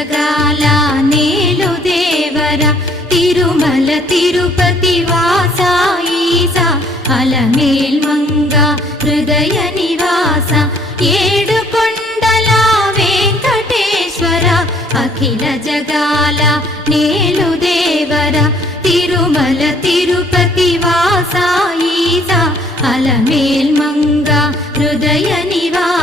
జగాల నేలు దేవర తిరుమల తిరుపతి వాస ఈసా అలమేల్ మంగ హృదయ నివాస ఏడు కొండల వెంకటేశ్వర అఖిల జగాల నేలు దేవర తిరుమల తిరుపతి వాస ఈసా అలమేల్ మంగ హృదయ నివాస